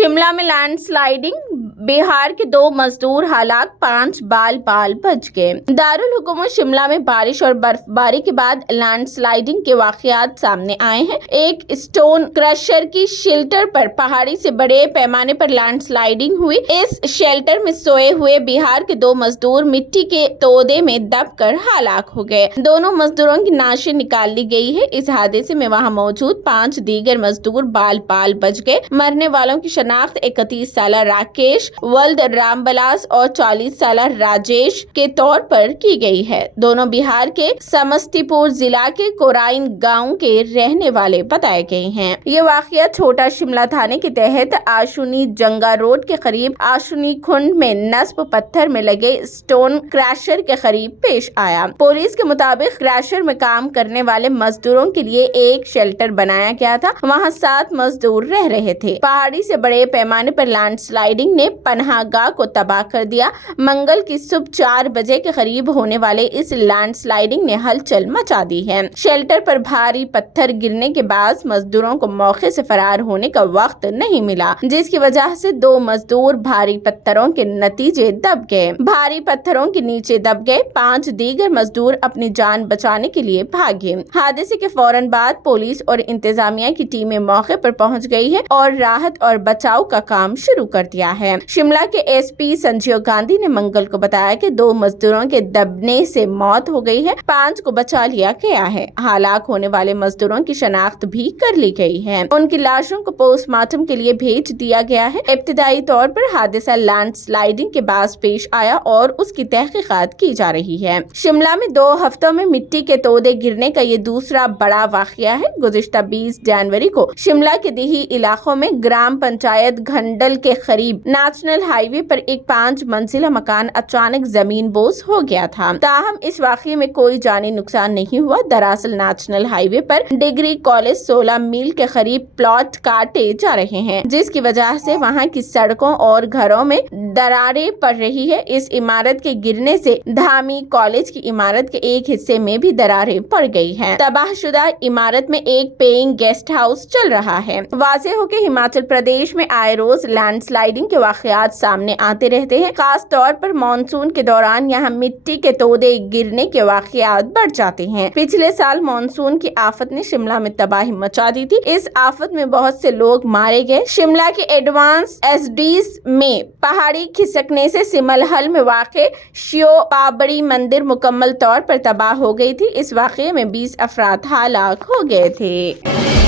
शिमला में लैंडस्लाइडिंग, बिहार के 2 मजदूर हलाक, 5 बाल बच गए। दारुल हुकूमत शिमला में बारिश और बर्फबारी के बाद लैंडस्लाइडिंग के वाकयात सामने आए हैं। एक स्टोन क्रशर की शेल्टर पर पहाड़ी से बड़े पैमाने पर लैंडस्लाइडिंग हुई। इस शेल्टर में सोए हुए बिहार के 2 मजदूर मिट्टी के तोदे में दबकर हलाक हो गए। दोनों मजदूरों की नाशें निकाल ली गई है। इस हादसे में वहां मौजूद 5 दीगर मजदूर बाल बच गए। मरने वालों की शनाख्त 31 साल राकेश वल्द रामबलास और 40 साल राजेश के तौर पर की गई है। दोनों बिहार के समस्तीपुर जिला के कोराइन गांव के रहने वाले बताए गए हैं। ये वाकया छोटा शिमला थाने के तहत आशुनी जंगा रोड के करीब आशुनी खुंड में नस्ब पत्थर में लगे स्टोन क्रैशर के करीब पेश आया। पुलिस के मुताबिक क्रैशर में काम करने वाले मजदूरों के लिए एक शेल्टर बनाया गया था। वहाँ 7 मजदूर रह रहे थे। पहाड़ी से बड़े पैमाने पर लैंडस्लाइडिंग ने पनाहगाह को तबाह कर दिया। मंगल की सुबह 4 बजे के करीब होने वाले इस लैंडस्लाइडिंग ने हलचल मचा दी है। शेल्टर पर भारी पत्थर गिरने के बाद मजदूरों को मौके से फरार होने का वक्त नहीं मिला, जिसकी वजह से 2 मजदूर भारी पत्थरों के नतीजे दब गए। भारी पत्थरों के नीचे दब गए। 5 दीगर मजदूर अपनी जान बचाने के लिए भागे। हादसे के फौरन बाद पुलिस और इंतजामिया की टीमें मौके पर पहुंच गई है और राहत और बचाव का काम शुरू कर दिया है। शिमला के एसपी संजीव गांधी ने मंगल को बताया कि 2 मजदूरों के दबने से मौत हो गई है, 5 को बचा लिया गया है। हलाक होने वाले मजदूरों की शनाख्त भी कर ली गई है। उनकी लाशों को पोस्टमार्टम के लिए भेज दिया गया है। इब्तिदाई तौर पर हादसा लैंडस्लाइडिंग के बाद पेश आया और उसकी तहकीकात की जा रही है। शिमला में 2 हफ्तों में मिट्टी के तोदे गिरने का ये दूसरा बड़ा वाकया है। गुज़िश्ता 20 जनवरी को शिमला के देही इलाकों में ग्राम पंचायत घंडल के करीब नेशनल हाईवे पर एक 5 मंजिला मकान अचानक जमीन बोस हो गया था। ताहम इस वाकये में कोई जानी नुकसान नहीं हुआ। दरअसल नेशनल हाईवे पर डिग्री कॉलेज 16 मील के करीब प्लॉट काटे जा रहे हैं, जिसकी वजह से वहां की सड़कों और घरों में दरारें पड़ रही है। इस इमारत के गिरने से धामी कॉलेज की इमारत के एक हिस्से में भी दरारें पड़ गई हैं। तबाहशुदा इमारत में एक पेइंग गेस्ट हाउस चल रहा है। वाज़ेह हो कि हिमाचल प्रदेश में आए रोज लैंडस्लाइडिंग के वाकयात सामने आते रहते हैं। खास तौर पर मानसून के दौरान यहाँ मिट्टी के तोदे गिरने के वाकयात बढ़ जाते हैं। पिछले साल मानसून की आफत ने शिमला में तबाही मचा दी थी। इस आफत में बहुत से लोग मारे गए। शिमला के एडवांस एसडीज में पहाड़ी खिसकने से सिमलहल में वाक़ शियो बाबरी मंदिर मुकम्मल तौर पर तबाह हो गई थी। इस वाक़ये में 20 अफराद हलाक हो गए थे।